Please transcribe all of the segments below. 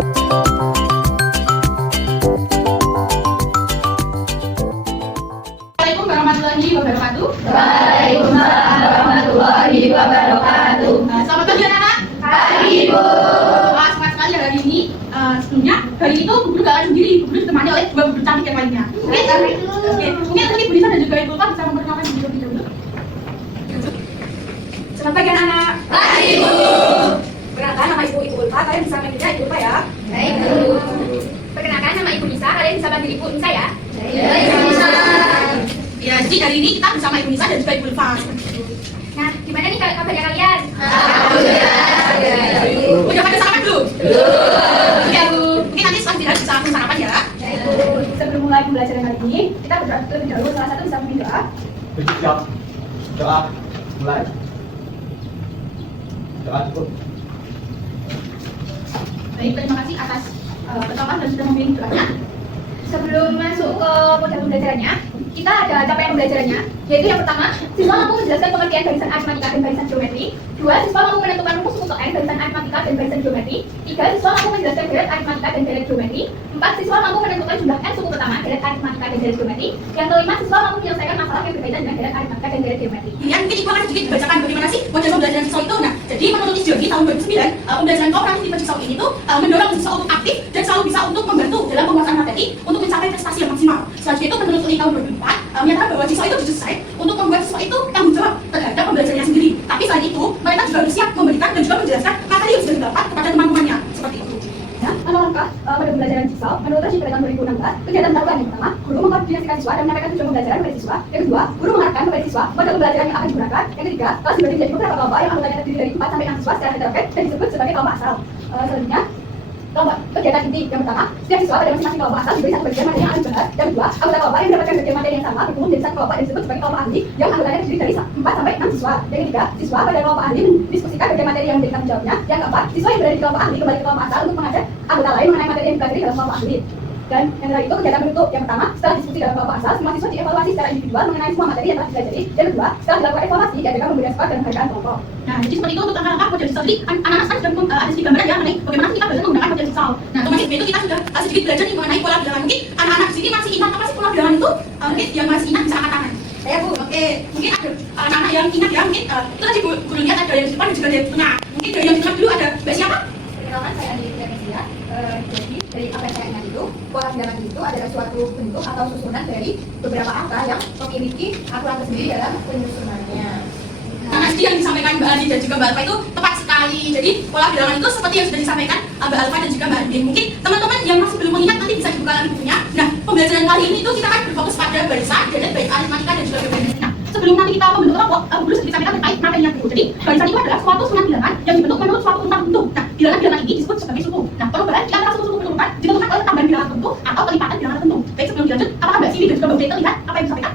Assalamualaikum warahmatullahi wabarakatuh. Waalaikumsalam warahmatullahi wabarakatuh. Selamat pagi anak-anak. Pagi, Bu. Semangat sekali hari ini. Sebelumnya hari ini tuh Bu Guru gak akan sendiri. Bu Guru ditemani oleh dua guru cantik yang lainnya. Mungkin nanti Bu Nisa dan juga Ibu Ulfa bisa memperkenalkan diri lebih dahulu. Selamat pagi anak-anak. Pagi, Bu. Perkenalkan nama Ibu Ulfa. Kalian bisa manggilnya Ibu Ulfa ya. Baik, Bu. Perkenalkan nama Ibu Nisa. Kalian bisa panggil Ibu Nisa ya. Baik, Bu. Ya, jadi hari ini kita bersama Ibu Nisa dan juga Ibu Ulfa. Nah, gimana nih kabarnya kalian? Udah pada sarapan belum? Belum. Ya Bu, mungkin nanti setelah tidak bisa langsung sarapan ya. Sebelum mulai pembelajaran kali ini, kita berdoa terlebih dahulu. Salah satu bisa memimpin doa. Siap. Doa. Mulai. Doa cukup. Baik, terima kasih atas pertolongan dan sudah memimpin doanya. Sebelum masuk ke modal pembelajarannya, kita ada capaian pembelajarannya, yaitu yang pertama, siswa mampu menjelaskan pengertian barisan aritmatika dan barisan geometri. 2. Siswa mampu menentukan rumus untuk n barisan aritmatika dan barisan geometri. 3. Siswa mampu menjelaskan deret aritmatika dan deret geometri. 4. Siswa mampu menentukan jumlah n suku pertama deret aritmatika dan deret geometri. Yang kelima, siswa mampu menyelesaikan masalah yang berkaitan dengan deret aritmatika dan deret geometri. Ya, mungkin Ibu akan sedikit bacakan bagaimana sih model pembelajaran siswa itu. Nah, jadi menurut Isjodi tahun 2009, pembelajaran kooperatif tipe siswa ini tuh mendorong siswa untuk aktif dan selalu bisa untuk membantu dalam penguasaan materi untuk mencapai prestasi yang maksimal. Selanjutnya itu menurut UI tahun 2004 menyatakan bahwa siswa itu didesain untuk membuat siswa itu tanggung jawab terhadap pembelajarannya sendiri. Tapi selain itu, mereka juga harus siap memberikan dan juga menjelaskan materi yang sudah didapat kepada teman-temannya. Seperti itu. Ya, langkah pada pembelajaran siswa menurut Rashid pada tahun 2016, kegiatan taruhan yang pertama, guru mengkoordinasikan siswa dan menyampaikan tujuan pembelajaran kepada siswa. Yang kedua, guru mengarahkan kepada siswa model pembelajaran yang akan digunakan. Yang ketiga, kelas dibagi menjadi beberapa kelompok yang anggotanya terdiri dari 4 sampai 6 siswa secara heterogen dan disebut sebagai kelompok asal. Selanjutnya, kelompok kegiatan inti yang pertama, setiap siswa pada masing-masing kelompok asal diberi satu bagian materi yang akan dibahas. Yang kedua, anggota kelompok yang mendapatkan bagian materi yang sama berkumpul menjadi satu kelompok yang disebut sebagai kelompok ahli yang anggotanya terdiri dari 4 sampai 6 siswa. Yang ketiga, siswa pada kelompok ahli mendiskusikan bagian materi yang menjadi tanggung jawabnya. Yang keempat, siswa yang berada di kelompok ahli kembali ke kelompok asal untuk mengajak anggota lain mengenai materi yang dipelajari dalam kelompok ahli. Dan yang terakhir itu kegiatan penutup. Yang pertama, setelah diskusi dalam kelompok asal, semua siswa dievaluasi secara individual mengenai semua materi yang telah dipelajari. Yang kedua, setelah dilakukan evaluasi, diadakan pemberian skor dan penghargaan kelompok. Nah, jadi seperti itu untuk langkah-langkah model siswa. Jadi anak-anak kan sudah ada sedikit gambaran ya mengenai bagaimana kita belajar menggunakan model siswa. Nah, termasuk itu kita sudah sedikit belajar nih mengenai pola bilangan. Mungkin anak-anak di sini masih ingat apa sih pola bilangan itu? Mungkin yang masih ingat bisa angkat tangan. Saya Bu, oke. Mungkin ada anak-anak yang ingat ya, mungkin itu tadi gurunya ada yang di depan dan juga dari tengah. Mungkin dari yang di tengah dulu ada Mbak siapa? Perkenalkan, saya Andi Fitrianesia. Jadi dari apa yang saya ingat itu, pola bilangan itu adalah suatu bentuk atau susunan dari beberapa angka yang memiliki aturan tersendiri dalam penyusunannya. Nah, jadi yang disampaikan Mbak Andi dan juga Mbak Alfa itu tepat sekali. Jadi pola bilangan itu seperti yang sudah disampaikan Mbak Alfa dan juga Mbak Andi. Mungkin teman-teman yang masih belum mengingat nanti bisa dibuka lagi bukunya. Nah, pembelajaran kali ini itu kita akan berfokus pada barisan, deret, baik aritmatika dan juga geometri. Nah, sebelum nanti kita membentuk kelompok, dulu sedikit sampaikan terkait materinya dulu. Jadi barisan itu adalah suatu susunan bilangan yang dibentuk menurut suatu urutan bentuk. Nah, bilangan-bilangan ini disebut sebagai suku. Nah, perubahan di antara suku-suku berurutan ditentukan oleh tambahan bilangan tertentu atau kelipatan bilangan tertentu. Baik, sebelum dilanjut, apakah Mbak Sili dan juga Mbak Ude terlihat apa yang disampaikan?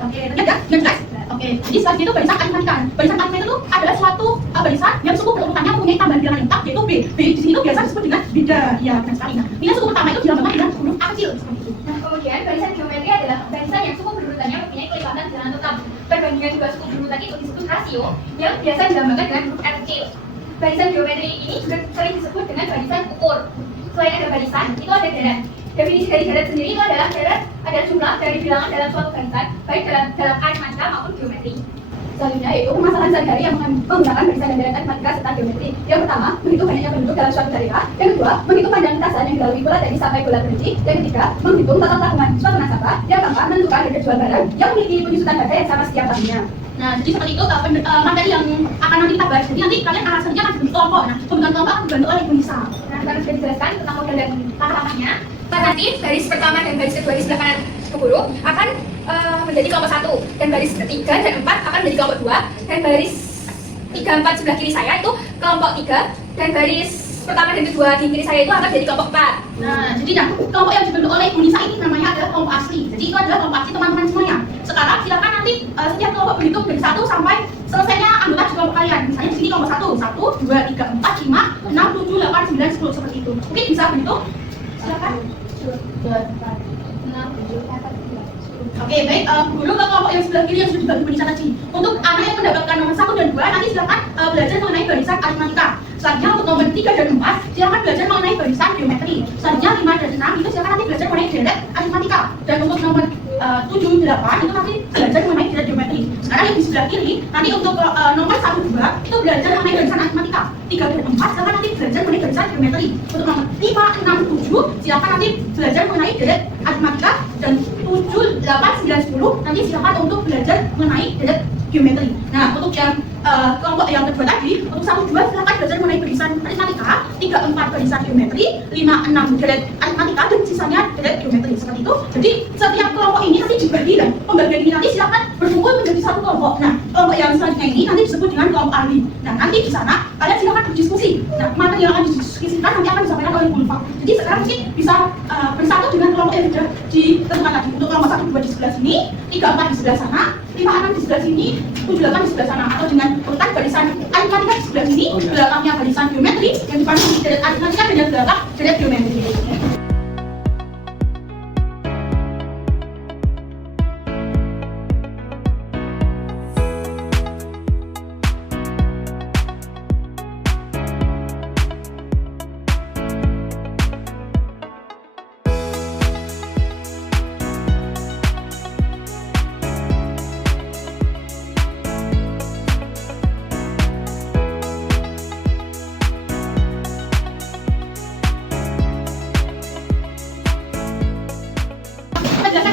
Oke, terlihat ya? Yang jelas? Oke, jadi selanjutnya itu barisan aritmatika. Barisan aritmatika itu adalah suatu barisan yang suku berurutannya mempunyai tambahan bilangan lengkap yaitu B. B di sini itu biasa disebut dengan bida. Ya, benar sekali. Nah, nilai suku pertama itu dilambangkan dengan huruf A kecil seperti itu. Nah, kemudian barisan geometri adalah barisan yang suku berurutannya mempunyai kelipatan bilangan tetap. Perbandingan dua suku berurutan itu disebut rasio yang biasa dilambangkan dengan huruf R kecil. Barisan geometri ini juga sering disebut dengan barisan ukur. Selain ada barisan, itu ada deret. Definisi dari deret sendiri itu adalah deret adalah jumlah dari bilangan dalam suatu barisan, baik dalam aritmatika maupun geometri. Selanjutnya yaitu permasalahan sehari-hari yang menggunakan barisan dan deret aritmatika serta geometri. Yang pertama, menghitung banyaknya penduduk dalam suatu daerah. Yang kedua, menghitung panjang lintasan yang dilalui bola dari sampai bola berhenti. Yang ketiga, menghitung total tabungan suatu nasabah. Yang keempat, menentukan harga jual barang yang memiliki penyusutan harga yang sama setiap tahunnya. Nah, jadi seperti itu materi yang akan nanti kita bahas. Jadi nanti kalian selanjutnya akan dibentuk kelompok. Nah, pembentukan kelompok akan dibantu oleh Ibu Nisa. Nah, kita sudah dijelaskan tentang model dan langkah-langkahnya. Nanti baris pertama dan baris kedua di sebelah kanan Bu Guru akan menjadi kelompok 1, dan baris ketiga dan 4 akan menjadi kelompok 2, dan baris 3, 4 sebelah kiri saya itu kelompok 3, dan baris pertama dan kedua di kiri saya itu akan menjadi kelompok 4. Nah, jadi kelompok yang dibentuk oleh Ibu Nisa ini namanya adalah kelompok asli. Jadi itu adalah kelompok asli teman-teman semuanya. Sekarang silakan nanti setiap kelompok berhitung dari 1 sampai selesainya anggota di kelompok kalian. Misalnya di sini kelompok 1, 1, 2, 3, 4, 5, 6, 7, 8, 9, 10 seperti itu. Mungkin bisa berhitung. Silakan. 2, 4, 6, 7, 8, 9. Oke, baik. Guru ke kelompok yang sebelah kiri yang sudah dibantu Ibu Nisa tadi. Untuk anak yang mendapatkan nomor 1 dan 2, nanti silakan belajar mengenai barisan aritmatika. Selanjutnya untuk nomor 3 dan 4, silakan belajar mengenai barisan geometri. geometri. Selanjutnya 5 dan 6 itu silakan nanti belajar mengenai deret aritmatika. Dan untuk nomor 7, 8 itu nanti belajar mengenai deret geometri. Sekarang yang di sebelah kiri, nanti untuk nomor 1, 2 itu belajar mengenai garisan aritmatika. 3 dan 4 silakan nanti belajar mengenai garisan geometri. Untuk nomor 5, 6, 7 silakan nanti belajar mengenai deret aritmatika. Dan 7, 8, 9, 10 nanti silakan untuk belajar mengenai deret geometri. Nah, untuk yang kelompok yang kedua tadi, untuk 1, 2 silakan belajar mengenai barisan aritmatika, 3, 4 barisan geometri, 5, 6 deret aritmatika, dan sisanya deret geometri. Seperti itu. Jadi setiap kelompok ini nanti dibagi, dan pembagian ini nanti silakan berkumpul menjadi satu kelompok. Nah, kelompok yang selanjutnya ini nanti disebut dengan kelompok ahli. Nah, nanti di sana kalian silakan berdiskusi. Nah, materi yang akan didiskusikan nanti akan disampaikan oleh Gulfa. Jadi sekarang mungkin bisa bersatu dengan kelompok yang sudah ditentukan tadi. Untuk kelompok 1, 2 di sebelah sini, 3, 4 di sebelah sana, 5, 6 di sebelah sini, 7, 8 di sebelah sana, atau dengan urutan barisan aritmatika di sebelah sini, belakangnya barisan geometri, yang depan sini deret aritmatika, dan yang belakang deret geometri.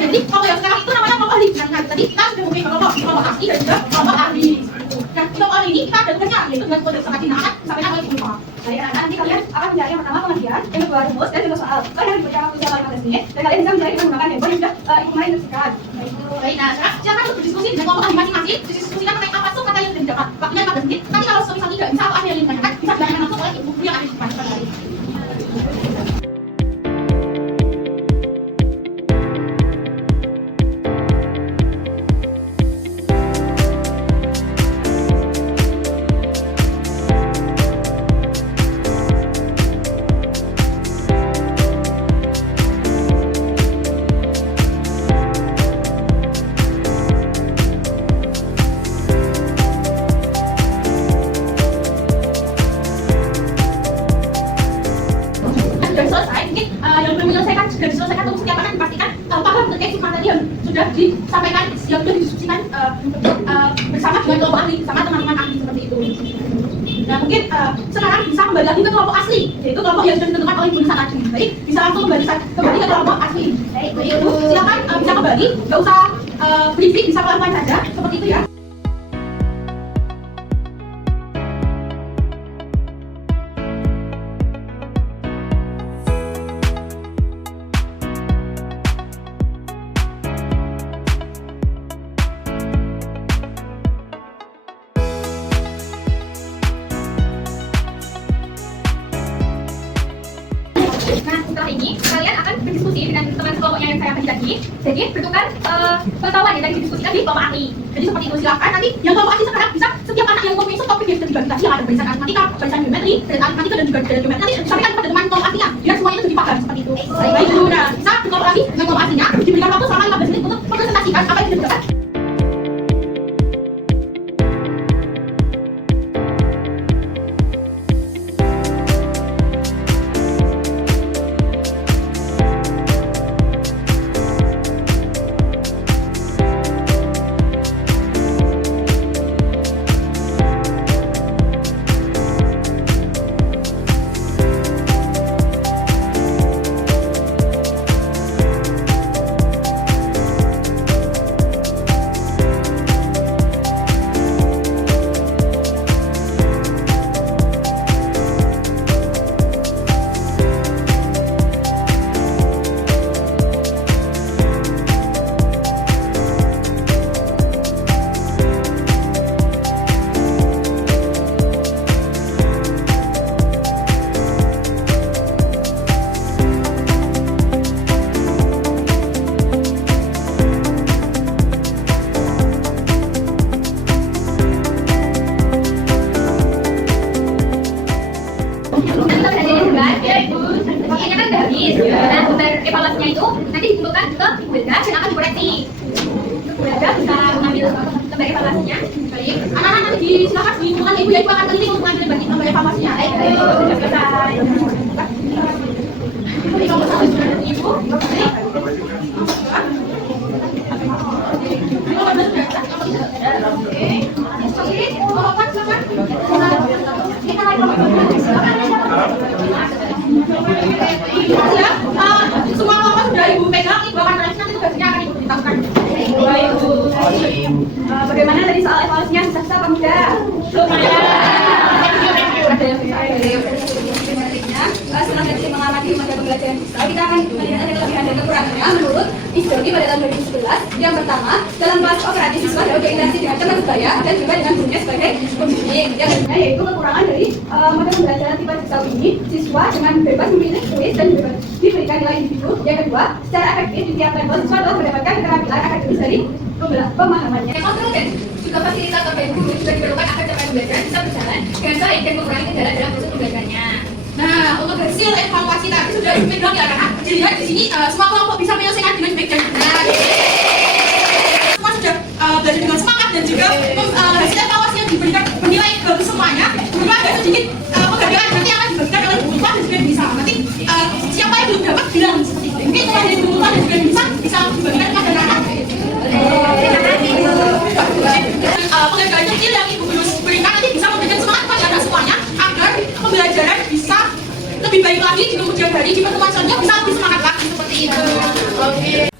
Jadi kalau yang sekarang itu namanya kelompok ahli. Nah, tadi kita sudah mempunyai kelompok ahli dan juga kelompok ahli. Nah, kelompok ahli ini kita ada tugasnya, yaitu dengan kode sangat akan disampaikan oleh Gulfa. Jadi nanti kalian akan mencari yang pertama pengertian, yang kedua rumus, dan juga soal. Kalian harus diberikan waktu selama 15 menit, dan kalian bisa mencari dengan menggunakan handphone yang sudah ibu kemarin instruksikan. Baik, nah sekarang silakan untuk berdiskusi dengan kelompok ahli masing-masing. Diskusikan terkait apa tuh kata yang sudah didapat. Waktunya 15 menit. Nanti kalau misal tidak bisa, apa yang ingin ditanyakan, bisa ditanyakan langsung oleh ibu yang ada di depan kalian. Sudah diselesaikan untuk setiap anak dipastikan paham terkait materi yang sudah disampaikan, yang sudah didiskusikan bersama dengan kelompok ahli, sama teman-teman ahli seperti itu. Nah, mungkin sekarang bisa kembali lagi ke kelompok asli, yaitu kelompok yang sudah ditentukan oleh Gulfa tadi. Baik, bisa langsung kembali ke kelompok asli. Baik, itu silakan bisa kembali, nggak usah briefing, bisa pelan-pelan saja, seperti itu ya. Nah, setelah ini kalian akan berdiskusi dengan teman kelompoknya yang saya bagi tadi. Jadi bertukar pengetahuan yang tadi didiskusikan di kelompok ahli. Jadi seperti itu, silakan nanti yang kelompok ahli sekarang bisa setiap anak yang mempunyai topik yang sudah dibagi tadi, yang ada barisan aritmatika, barisan geometri, deret aritmatika, dan juga deret geometri, nanti disampaikan kepada teman kelompok ahlinya biar semuanya itu dipahami seperti itu. Baik, nah bisa kelompok ahli dengan kelompok ahlinya diberikan waktu selama 15 menit untuk mempresentasikan apa yang sudah didapat. Nah, sumber evaluasinya itu nanti dikumpulkan ke Bulga dan akan dikoreksi. Bulga bisa mengambil sumber evaluasinya. Baik, anak-anak nanti silakan dikumpulkan ibu, ya ibu akan penting untuk mengambil bagi sumber evaluasinya. Baik, selesai. pembelajaran digital, kita akan melihat ada kelebihan dan kekurangannya menurut Isdori pada tahun 2011. Yang pertama, dalam kelas operatif siswa dapat berinteraksi dengan teman sebaya dan juga dengan gurunya sebagai pembimbing. Yang kedua yaitu kekurangan dari model pembelajaran tipe digital ini, siswa dengan bebas memilih tulis dan bebas diberikan nilai individu. Yang kedua, secara efektif di tiap level siswa dapat mendapatkan keterampilan akademis dari pemahamannya. Kontrol dan juga fasilitator dan guru juga diperlukan agar capaian pembelajaran bisa berjalan dengan baik dan mengurangi kendala dalam proses pembelajarannya. Nah, untuk hasil evaluasi tadi sudah dibilang ya kan? Dilihat di sini semua kelompok bisa menyelesaikan dengan baik dan benar. Semua sudah belajar dengan semangat dan juga hasil evaluasi yang diberikan menilai bagus semuanya. Cuma ada sedikit penghargaan nanti akan dibagikan oleh Bu Ulfa dan juga bisa. Nanti siapa yang belum dapat bilang seperti itu. Mungkin kalau dari Bu Ulfa dan juga bisa dibagikan kepada anak-anak. Penghargaan kecil yang Ibu Guru berikan nanti bisa memberikan semangat kepada anak semuanya agar pembelajaran bisa lebih baik lagi di kemudian hari, jika teman selanjutnya bisa lebih semangat lagi seperti itu. Oke.